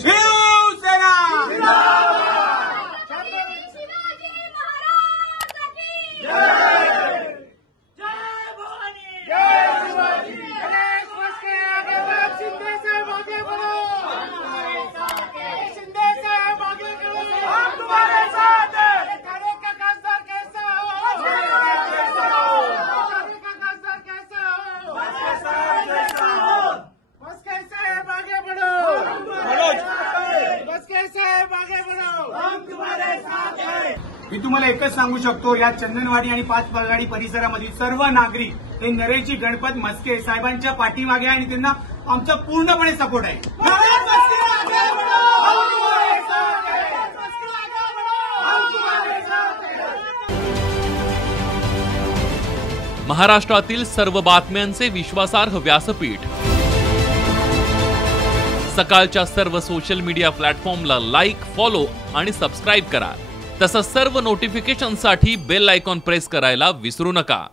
शिवसेना मी तुम्हाला एकच सांगू शकतो, या चंदनवाडी आणि पाचपगाडी परिसरामधील सर्व नागरिक हे नरेशी गणपत म्हस्के साहेबांच्या पाठीमागे आहे आणि त्यांना आमचा पूर्णपणे सपोर्ट आहे। महाराष्ट्रातील सर्व बातम्यांचे विश्वासार्ह व्यासपीठ, सकाळच्या सर्व सोशल मीडिया प्लॅटफॉर्मला लाईक, फॉलो आणि सबस्क्राईब करा। तसंच सर्व नोटिफिकेशनसाठी बेल आयकॉन प्रेस करायला विसरू नका।